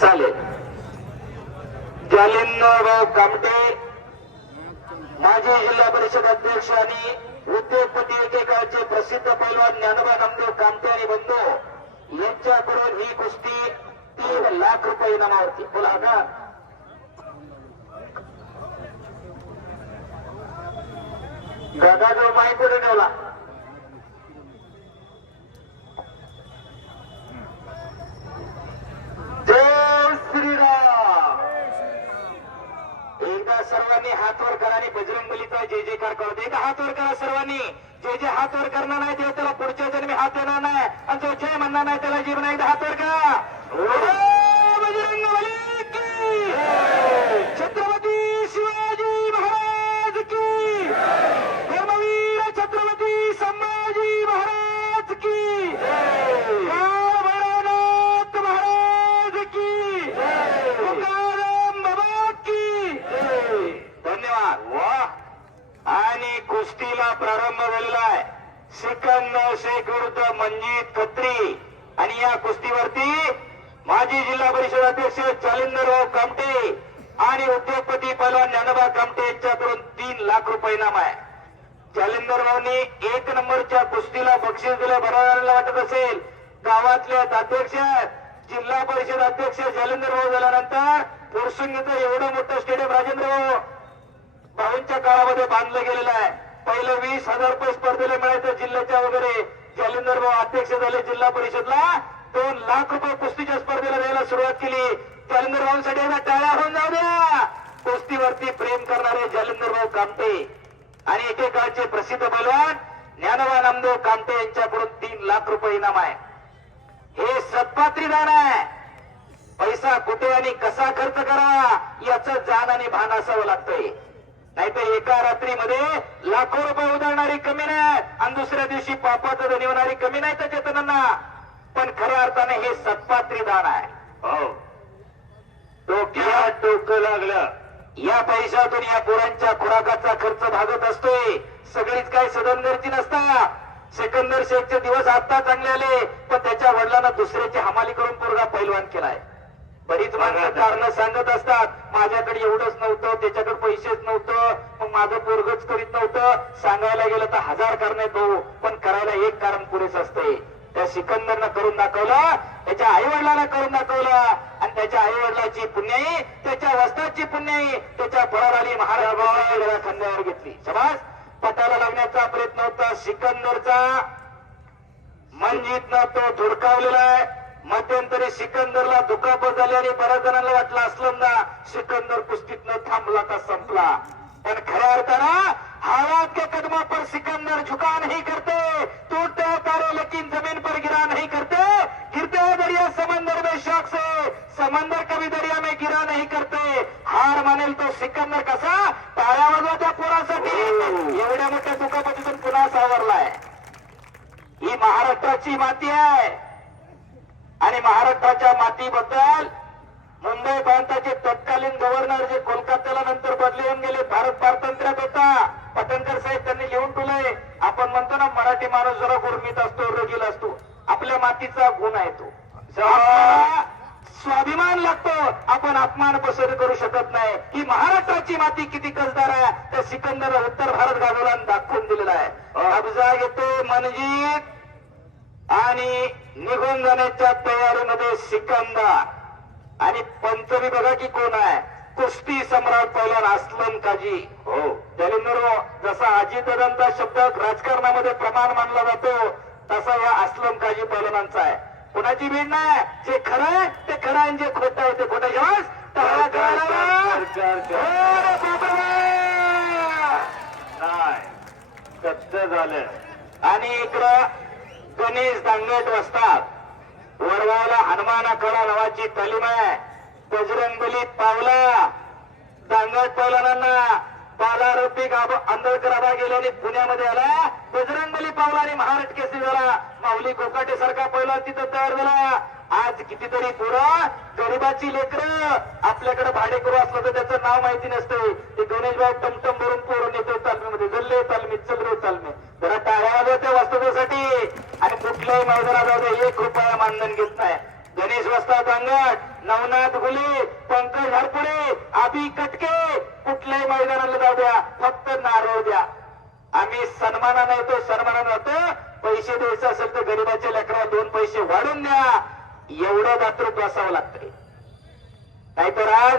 चालेल. जालिंदरराव कामटे माजी जिल्हा परिषद अध्यक्ष आणि उद्योगपती एकेकाळचे प्रसिद्ध पैलवान ज्ञानोबा नामदेव कामटे आणि बंधू यांच्याकडून ही कुस्ती तीन लाख रुपये इनामावरती. बोला का गदाजवळ जो माहिती ठेवला जय श्रीराम एकदा सर्वांनी हात वर करा आणि बजरंग बलीचा जे जयकार करतो एक एकदा हात वर करा सर्वांनी. जे जे हात वर करणार नाही ते त्याला पुढच्या जन्मी हात येणार नाही. आणि जो जय म्हणणार नाही त्याला जीवन एकदा हात वर करा. हो. प्रारंभ झालेला आहे. सिकंदर शेख विरुद्ध मंजित खत्री. आणि या कुस्तीवरती माजी जिल्हा परिषद अध्यक्ष जालिंदरराव कामटे आणि उद्योगपती पैलवान ज्ञानोबा कामटे यांच्याकडून तीन लाख रुपये इनाम आहे. जालिंदररावनी एक नंबरच्या कुस्तीला बक्षीस दिलं. बरोबर वाटत असेल. गावातले अध्यक्ष जिल्हा परिषद अध्यक्ष जालिंदरभाऊ झाल्यानंतर पुरसुंगीचं एवढं मोठं स्टेडियम राजेंद्र भाऊ भाऊंच्या काळामध्ये बांधलं गेलेलं आहे. पहिले वीस हजार रुपये स्पर्धेला मिळायचं जिल्ह्याच्या वगैरे. जालिंदर भाऊ अध्यक्ष झाले जिल्हा परिषदला. दोन लाख रुपये कुस्तीच्या स्पर्धेला द्यायला सुरुवात केली. जालिंदर भाऊंसाठी यांना टाळ्या होऊन जाऊ द्या. कुस्तीवरती प्रेम करणारे जालिंदर भाऊ कामटे आणि एकेकाळचे प्रसिद्ध बलवान ज्ञानोबा नामदेव कामटे यांच्याकडून तीन लाख रुपये इनाम आहे. हे सत्पात्री दान आहे. पैसा कुठे आणि कसा खर्च करा याचं जाण आणि भान असावं लागतंय. नाहीतर एका रात्रीमध्ये लाखो रुपये उधळणारी कमी नाही आणि दुसऱ्या दिवशी पापाचं धनी होणारी कमी नाही त्या चेतनांना पण खऱ्या अर्थाने हे सत्पात्री दान आहे. हो. डोक्यात डोकं लागलं. या पैशातून या पोरांच्या खुराकाचा खर्च भागत असतोय. सगळीच काय सदनगरची नसता. सेकंदर शेखचे दिवस आता चांगले आले पण त्याच्या वडिलांना दुसऱ्याची हमाली करून पोरगा पैलवान केलाय. बरीच माणसं कारण सांगत असतात. माझ्याकडे एवढंच नव्हतं त्याच्याकडे पैसेच नव्हतं मग माझं पोरगच करीत नव्हतं. सांगायला गेलं तर हजार कारण भाऊ पण करायला एक कारण पुरेच असते त्या सिकंदरनं करून दाखवलं त्याच्या आई वडिलांना करून दाखवलं. आणि त्याच्या आई वडिलाची पुण्याई त्याच्या वस्ताची पुण्याई त्याच्या पराराली महाराज खांद्यावर घेतली. शबास. पटाला लागण्याचा प्रयत्न होता. सिकंदरचा मनजीतनं तो धुडकावलेला आहे. मध्यंतरी सिकंदरला दुखापत झाली आणि बऱ्याच जणांना वाटलं असलं ना सिकंदर कुस्तीतनं थांबला का संपला. पण खऱ्या अर्थानं हालात के कदमा पर सिकंदर झुका नहीं करते. टूटते तारे लेकिन जमीन पर गिरा नहीं करते. गिरते हैं दरिया समंदर में शौक से. समंदर कभी दरिया में गिरा नहीं करते. हार मानेल तो सिकंदर कसा? टाळ्या वाजवा त्या पोरासाठी. एवढ्या मोठ्या दुखापतीतून पुन्हा सावरलाय. ही महाराष्ट्राची माती आहे. आणि महाराष्ट्राच्या मातीबद्दल मुंबई प्रांताचे तत्कालीन गव्हर्नर जे कोलकात्याला नंतर बदली होऊन गेले भारत पारतंत्र्यात होता. पटणकर साहेब त्यांनी लिहून ठेवलंय आपण म्हणतो ना मराठी माणूस जरा गुरमीत असतो रगील असतो. आपल्या मातीचा गुण आहे तो. स्वाभिमान लागतो. आपण अपमान पसर करू शकत नाही. ही महाराष्ट्राची माती किती कसदार आहे त्या सिकंदर उत्तर भारत गाजवला दाखवून दिलेला आहे. अब्जा येतो मनजीत. आणि निघून जाण्याच्या तयारीमध्ये सिकंदर. आणि पंचमी बघा की कोण आहे. कुस्ती सम्राट पहिलवान असलम काजी. हो. जालिंदर जसा अजितदादांचा शब्द राजकारणामध्ये प्रमाण मानला जातो तसा या असलम काजी पहिलवानांचा आहे. कुणाची भीड नाही. जे खरं आहे ते खरं आहे. जे खोटं आहे ते खोटं. जेव्हा. हो नाही. सत्य झालं. आणि इकडं गणेश दांगट बसतात. वरवाला हनुमाना कडा नावाची तालीम आहे. बजरंगबली पावला. दांगट पावलांना बालारोपी आंबेडकर आबा गेल्याने पुण्यामध्ये आला. बजरंगबली पावला आणि महाराष्ट्र केसरी झाला. माऊली कोकाटे सारखा पहिला तिथं तयार झाला. आज कितीतरी पोरं गरीबाची लेकरं आपल्याकडे भाडे करू असलं तर त्याचं नाव माहिती नसतं. ते गणेशभाऊ टमटम भरून पोरून येतो तालमीमध्ये. जल्ले तालमी चल रे तालमी. जरा टाळ्या वाजवत्या वास्तव्यासाठी. आणि कुठल्याही मैदानात जाऊ दे एक रुपया मानधन घेत नाही. गणेश वस्ता अंगड नवनाथ गुले पंकज हरपुडे आबी कटके कुठल्याही मैदानाला जाऊ द्या फक्त नारळ द्या. आम्ही सन्मानानं येतो सन्मानानं होतो पैसे द्यायचे असेल तर गरीबाच्या लेकरा दोन पैसे वाढून द्या. एवढं दातृत्व असावं लागतंय. नाहीतर आज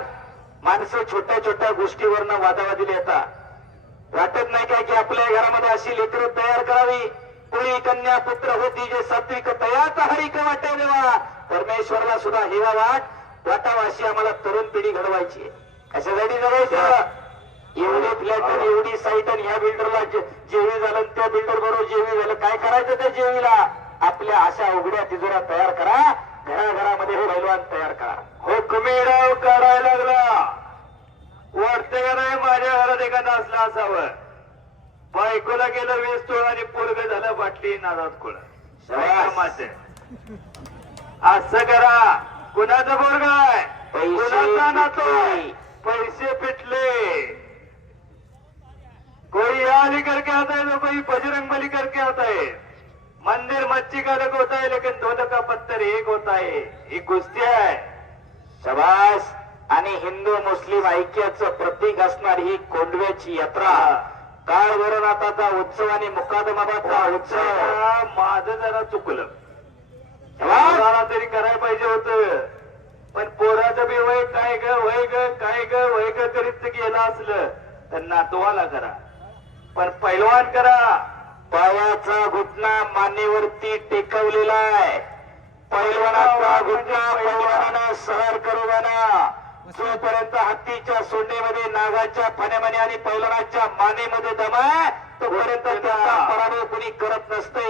माणसं छोट्या छोट्या गोष्टीवरनं वादावादीला येतात. वाटत नाही काय की आपल्या घरामध्ये अशी लेकरं तयार करावी? कुळी कन्या पुत्र होती जे सात्विक तयाचा हरिक वाटे देवा परमेश्वरला सुद्धा हेवा वाट. वाटावा अशी आम्हाला तरुण पिढी घडवायची. कशासाठी जगायचं एवढे फ्लॅट आणि एवढी साईट आणि ह्या बिल्डरला जेवी झालं त्या बिल्डर बरोबर जेवी झालं. काय करायचं त्या जेवीला? आपल्या अशा उघड्या तिजोऱ्या तयार करा. घराघरामध्ये पैलवान तयार करा. हुकमेराव काढायला लागला. वाटते का नाही? माझ्या घरात एखादा असला असावं. बायकोला गेलं वीस तोळ आणि पोरग झालं बाटली नादात शाबास. असं करा. कुणाचं पोरग आहे? कुणाचा नातो. पैसे पिटले. कोई आली करके आता है तो कोई बजरंग बली करके आता है मंदिर मच्छी का अलग होता है लेकिन दोनों का पत्थर एक होता है ही कुस्ती आहे. शबास. आणि हिंदू मुस्लिम ऐक्याचं प्रतीक असणारी ही कोंडव्याची यात्रा. काळ भरनाथाचा उत्सव आणि मुकादमाबादचा उत्सव? माझं जरा चुकलं. मला तरी करायला पाहिजे होतं. पण पोराचं बी वय काय ग वय ग काय ग वय ग करीत गेलं असलं तर नातवाला करा. पण पैलवान करा. पायाचा घुटणा मानेवरती टेकवलेला आहे. पैलवानाचा घुटणा पैलवानानं सहर करू ना जोपर्यंत हत्तीच्या सोंडेमध्ये नागाच्या फण्यामध्ये आणि पैलवानाच्या मानेमध्ये दम आहे तोपर्यंत त्याचा पराभव कुणी करत नसते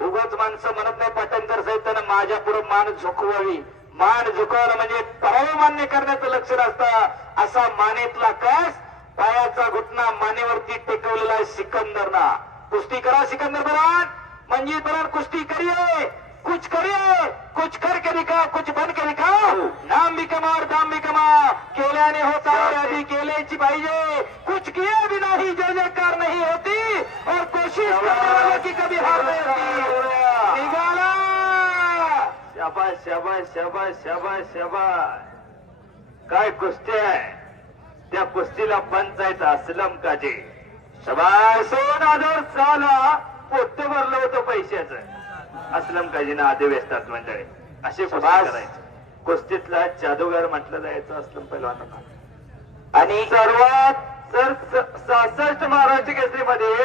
उगाच माणसं म्हणत नाही पाटणकर साहेब त्यानं माझ्या पुढे मान झुकवावी. मान झुकवणं म्हणजे पराभव मान्य करण्याचं लक्ष असतं असा मानेतला कस पायाचा घुटणा मानेवरती टेकवलेला आहे सिकंदरना. कुस्ती करा सिकंदर बरान. मंजीत बरान कुस्ती करिए कुछ करिए कुछ करके दिखाओ कुछ बन के दिखाओ। नाम भी कमा और दाम भी कमा केल्याने होता है अभी केल्याची पाहिजे कुछ किए बिना ही जय जयकार नहीं होती और कोशिश करने वाले की कभी हार नहीं होती। निघाला शाबाश शाबाश शाबाश शाबाश शाबाश। काय कुस्ती आहे? त्या कुस्तीला पंचायत असलम काजे. शबाश दोन हजार सहाला पोट्ट भरलं होतं पैशाचं. असलम काजीनं आधी वेस्तात मंडळी. असे. करायचे. कुस्तीतला जादूगार म्हटलं जायचं असलम पैलवानांना आणि सर्वात सर सहासष्ट महाराष्ट्र केसरीमध्ये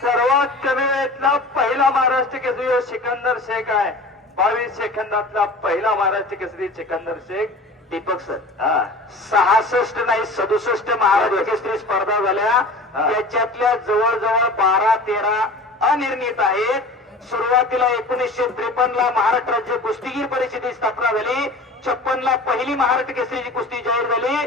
सर्वात कमी वेळेतला पहिला महाराष्ट्र केसरी ह्यो सिकंदर शेख आहे. बावीस सेकंदातला पहिला महाराष्ट्र केसरी सिकंदर शेख दीपक सर. हा. सहासष्ट नाही सदुसष्ट महाराष्ट्र केसरी स्पर्धा झाल्या. हा. त्याच्यातल्या जवळजवळ बारा तेरा अनिर्णित आहेत. सुरुवातीला एकोणीसशे त्रेपन्न ला महाराष्ट्र राज्य कुस्तीगीर परिषदेची स्थापना झाली. छप्पन ला पहिली महाराष्ट्र केसरीची कुस्ती जाहीर झाली.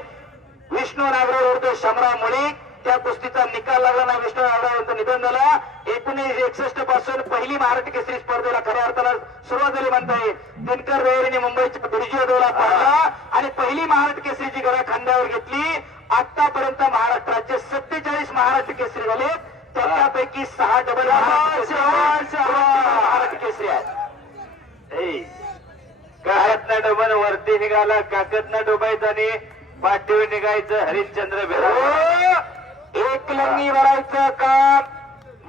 विष्णू नागराव विरुद्ध शमराव मुळीक. त्या कुस्तीचा निकाल लागला ना विष्णू नागराव यांचं निधन झालं. एकोणीसशे एकसष्टपासून पहिली महाराष्ट्र केसरी स्पर्धेला खऱ्या अर्थाला सुरुवात झाली म्हणता येईल दिनकर रेहरीने मुंबईच्या दुर्जीवला पाहिला. आणि पहिली महाराष्ट्र केसरीची गदा खांद्यावर घेतली. आतापर्यंत महाराष्ट्राचे सत्तेचाळीस महाराष्ट्र केसरी झाले त्याच्यापैकी सहा डबल महाराष्ट्र केसरी आहेत. काकतनं डोबन वरती निघाला काकतनं डोबायचं आणि पाठीवर निघायचं हरिश्चंद्र बेरा हो, एक लंगी भरायचं काम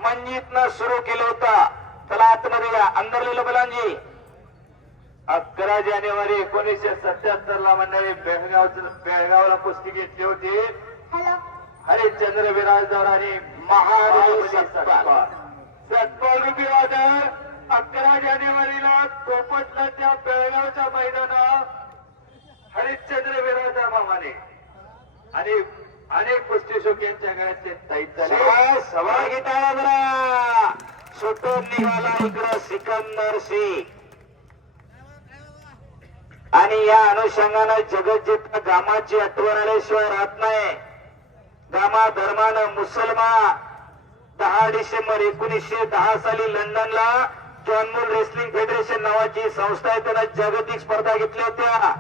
मंजितनं सुरू केलं होतं. चला आतमध्ये या. अंदर लिहिलं बलांजी. अकरा जानेवारी एकोणीसशे सत्याहत्तर ला मंडळी बेळगाव बेळगावला कुस्ती घेतली होती. हरिश्चंद्र बिराजदार आणि सतपाल सतपाल रुपी वादळ अकरा जानेवारीला कोपटला त्या बेळगावच्या मैदानात हरिश्चंद्र विराजा मामाने आणि अनेक गोष्टी शोक यांच्या गळ्यात ते झाले सभा घेता जरा सुटून निघाला इकडं सिकंदर सिंग. आणि या अनुषंगानं जगत जिथं गामाची आठवण आल्याशिवाय राहत नाही. गामा धर्मानं मुसलमान दहा डिसेंबर एकोणीसशे दहा साली लंडनला जॉन मूल रेसलिंग फेडरेशन नावाची संस्था आहे. त्यानं जागतिक स्पर्धा घेतल्या होत्या.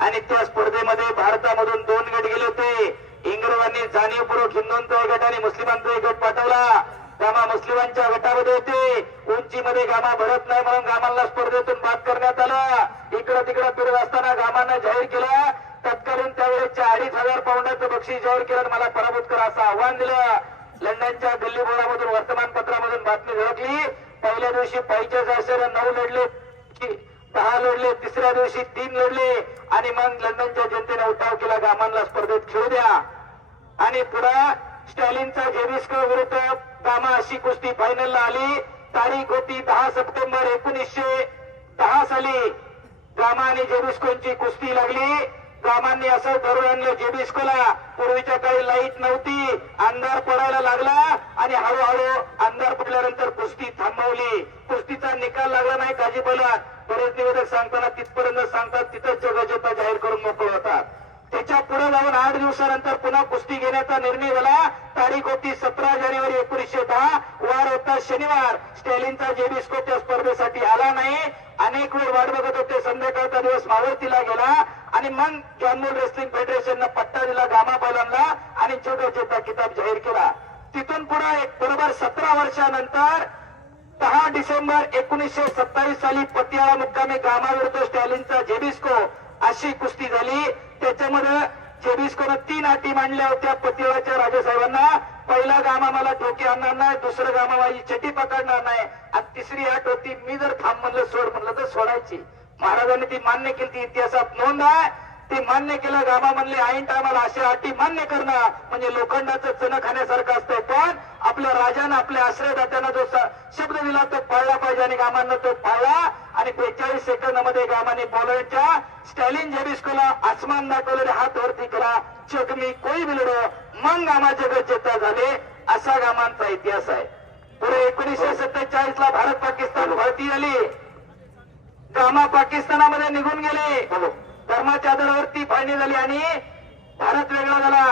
आणि त्या स्पर्धेमध्ये भारतामधून दोन गट गेले होते. इंग्रजांनी जाणीवपूर्वक हिंदूंचा गट आणि मुस्लिमांचा गट पाठवला. गामा मुस्लिमांच्या गटामध्ये होते. उंचीमध्ये गामा भरत नाही म्हणून गामांना स्पर्धेतून बाद करण्यात आला. इकडं तिकडं फिरत असताना गामांना जाहीर केला. तत्कालीन त्यावेळेसच्या अडीच हजार पाऊंडाचं बक्षीस जाहीर केलं मला पराभूत करा असं आव्हान दिलं. लंडनच्या दिल्ली बोर्डामधून वर्तमानपत्रामधून बातमी झळकली. पहिल्या दिवशी पाहिजे जायचं नऊ लढले दहा लढले तिसऱ्या दिवशी तीन लढले. आणि मग लंडनच्या जनतेने उठाव केला गामांना स्पर्धेत खेळू द्या. आणि पुढे स्टॅलिनचा जेविस्को विरुद्ध गामा अशी कुस्ती फायनलला आली. तारीख होती दहा सप्टेंबर एकोणीसशे दहा साली. गामा आणि जेबिस्कोची कुस्ती लागली. गामांनी असं ठरवून आणलं जेबी जेबिस्कोला पूर्वीच्या काळी लाइट नव्हती. अंधार पडायला लागला आणि हळूहळू अंधार पडल्यानंतर कुस्ती थांबवली. कुस्तीचा निकाल लागला नाही काजी बोलत बरेच निवेदक सांगताना तिथपर्यंत सांगतात तिथंच जगजेता जाहीर करून मोकळ होतात. त्याच्या पुढे जाऊन आठ दिवसानंतर पुन्हा कुस्ती घेण्याचा निर्णय झाला. तारीख होती सतरा जानेवारी एकोणीसशे दहा. वार होता शनिवार. स्टॅलिनचा जेबिस्को त्या स्पर्धेसाठी आला नाही. अनेक वेळ वाट बघत होते. संध्याकाळचा दिवस मावळतीला गेला. आणि मग जॉनमोल रेसलिंग फेडरेशननं पट्टा दिला गामा बैलांना आणि जगजेता किताब जाहीर केला. तिथून पुढे एक बरोबर सतरा वर्षानंतर दहा डिसेंबर एकोणीसशे सत्तावीस साली पतियाळा मुक्कामी गामा विरुद्ध स्टॅलिनचा जेबिस्को अशी कुस्ती झाली. त्याच्यामध्ये जेबिस्कोनं तीन अटी मांडल्या होत्या पतियाळाच्या राजेसाहेबांना. पहिला गामा मला ठोके आणणार नाही दुसरं गामा माझी चटी पकडणार नाही. आणि तिसरी अट होती मी जर थांब म्हणलं सोड म्हणलं तर सोडायची. महाराजांनी ती मान्य केली ती इतिहासात नोंद आहे. ते मान्य केलं गामा म्हणले ऐन टायमाला अशा अटी मान्य करणं म्हणजे लोखंडाचं चण खाण्यासारखं असतंय पण आपल्या राजानं आपल्या आश्रयदात्यानं जो शब्द दिला तो पाळला पाहिजे आणि गामांना तो पाळला. आणि बेचाळीस सेकंदामध्ये गामाने बॉलरच्या स्टॅलिन जेबिस्कोला आसमान दाखवलेले हात वरती केला. जग मी कोई बिलडो मग गामा जगत जेता झाले असा गामांचा इतिहास आहे. पुढे एकोणीसशे सत्तेचाळीस ला भारत पाकिस्तान भरती आली गामा पाकिस्तानामध्ये निघून गेले. धर्माच्या आधारावरती फाळणी झाली आणि भारत वेगळा झाला.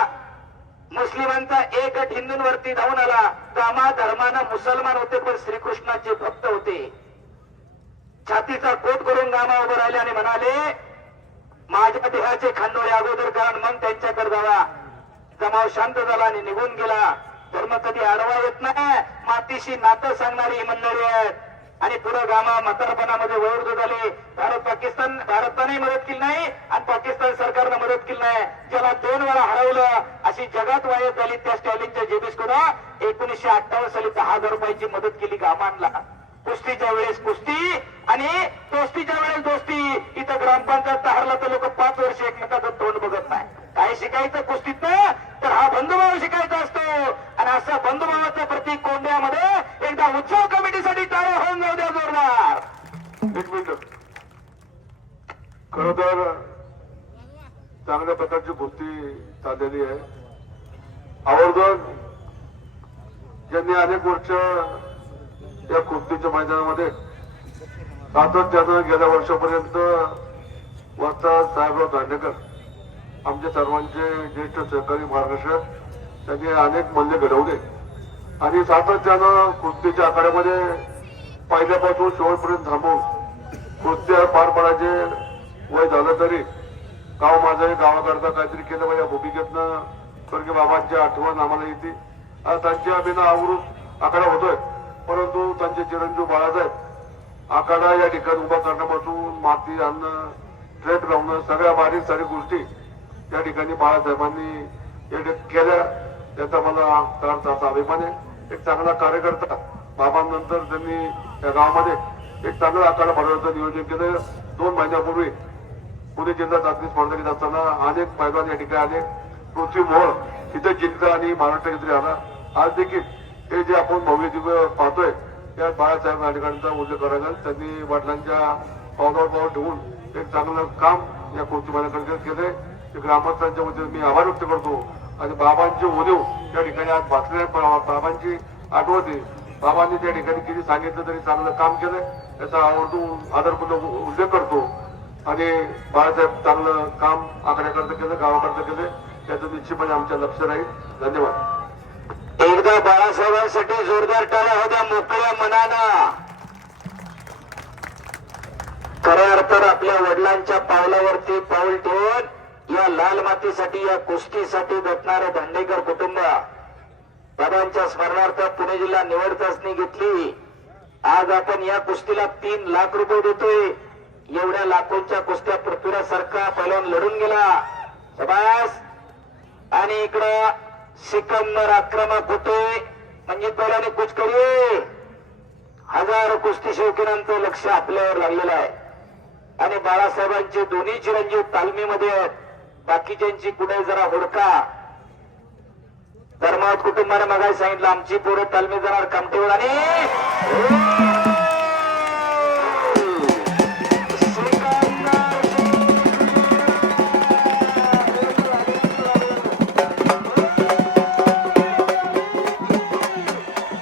मुस्लिमांचा एक गट हिंदूंवरती धावून आला. गामा धर्मानं मुसलमान होते पण श्रीकृष्णाचे भक्त होते. छातीचा कोट करून गामा उभं राहिले आणि म्हणाले माझ्या देहाचे खांडोळे अगोदर करा आणि मग त्यांच्याकडे जावा जमाव शांत झाला आणि निघून गेला. धर्म कधी आडवा येत नाही. मातीशी नातं सांगणारी ही मंडळी आहेत. आणि पुढे गामा म्हातारपणामध्ये वयोवृद्ध झाले. भारत पाकिस्तान भारताने मदत केली नाही आणि पाकिस्तान सरकारनं मदत केली नाही. ज्याला दोन वेळा हरवलं अशी जगात वायत झाली त्या स्टॅलिनच्या जेबीसकडं एकोणीसशे अठ्ठावन्न साली दहा हजार रुपयाची मदत केली गामांना. कुस्तीच्या वेळेस कुस्ती आणि दोस्तीच्या वेळेस दोस्ती. इथं ग्रामपंचायत हरला तर लोक पाच वर्ष एकमेकाचं तोंड बघत नाही. काय शिकायचं कुस्तीत ज्यांनी अनेक वर्ष या कुस्तीच्या मैदानामध्ये सातत्यानं गेल्या वर्षापर्यंत वस्ता साहेबराव दांडेकर आमच्या सर्वांचे ज्येष्ठ सहकारी मार्गदर्शक त्यांनी अनेक मल्ले घडवले. आणि सातत्यानं कुस्तीच्या आखाड्यामध्ये पहिल्यापासून शेवटपर्यंत थांबून कुस्त्या पार पडायचे वय झालं तरी गाव माझं गावाकरता काहीतरी केलं पाहिजे या भूमिकेतनं स्वर्गीय बाबांची आठवण आम्हाला येते. त्यांच्या आम्ही आवरून आखाडा होतोय. परंतु त्यांचे चिरंजीव बाळासाहेब आखाडा या ठिकाणी उभा करण्यापासून माती आणणं ट्रेट लावणं सगळ्या बारीक सारी गोष्टी या ठिकाणी बाळासाहेबांनी केल्या. त्याचा मला त्याचा अभिमान आहे. एक चांगला कार्यकर्ता बाबांनंतर त्यांनी या गावामध्ये एक चांगला आखाडा भरवण्याचं नियोजन केलं. दोन महिन्यापूर्वी पुणे जिल्हा चाचणी स्पर्धा घेत असताना अनेक पैलवान या ठिकाणी आले. पृथ्वी मोळ इथे जिंकला आणि महाराष्ट्र इथे आला आज देखील हे जे आपण भव्य दिव्य पाहतोय त्या बाळासाहेब नाटेकरांचा उल्लेख करायचा त्यांनी वडिलांच्या पावलावर ठेवून एक चांगलं काम या कृती केलंय. ते ग्रामस्थांच्या वतीने मी आभार व्यक्त करतो. आणि बाबांचे उदेव त्या ठिकाणी आज भासले बाबांची आठवण बाबांनी त्या ठिकाणी किती सांगितलं तरी चांगलं काम केलंय त्याचा आवर्जून आदरपूर्वक उल्लेख करतो. आणि बाळासाहेब चांगलं काम आखण्याकरता केलं गावाकरता केलं. त्याचं निश्चितपणे आमच्या लक्ष राहील. धन्यवाद. एकदा बाळासाहेबांसाठी जोरदार टाळ्या होत्या मोकळ्या मनानं. खऱ्या अर्थात आपल्या वडिलांच्या पावलावरती पाऊल ठेवून या लाल मातीसाठी या कुस्तीसाठी भेटणारे धंडेकर कुटुंब. बाबांच्या स्मरणार्थ पुणे जिल्हा निवड चाचणी घेतली. आज आपण या कुस्तीला तीन लाख रुपये देतोय. एवढ्या लाखोंच्या कुस्त्या पृथ्वीराज पृथ्वीराजसारखा पहिल्यावर लढून गेला. शबास! आणि इकडं सिकंदर आक्रमक होतोय म्हणजे पहिल्याने कुचकरी हजारो कुस्ती शौकीनांचं लक्ष आपल्यावर लागलेलं आहे. आणि बाळासाहेबांचे दोन्ही चिरंजीव तालमीमध्ये आहेत. बाकीच्यांची कुठे जरा हुडका. धर्मावत कुटुंबाने मगाय सांगितलं आमची पोरं तालमी जाणार कामटेवर आणि